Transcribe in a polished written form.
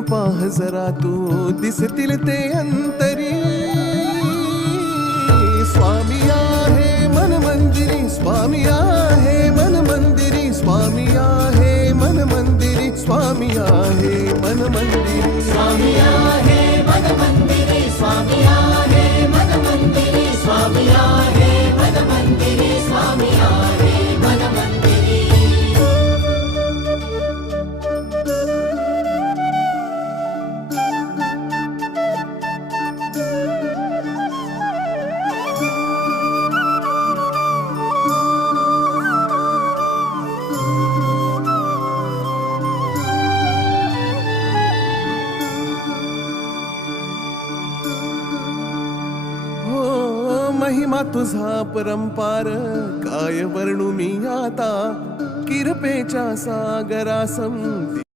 फिरून पाह जरा तू दिसतील ते अंतरी. स्वामी आहे मन मंदिरी, स्वामी आहे मन मंदिरी, स्वामी आहे मन मंदिरी, स्वामी आहे मन मंदिरी. स्वामी आहे मन मंदिरी, स्वामी आहे मन मंदिरी, स्वामी आहे मन मंदिरी, स्वामी आहे मन मंदिरी. महिमा तुझा परंपार काय वर्णू मी आता. किरपेच्या सागरासम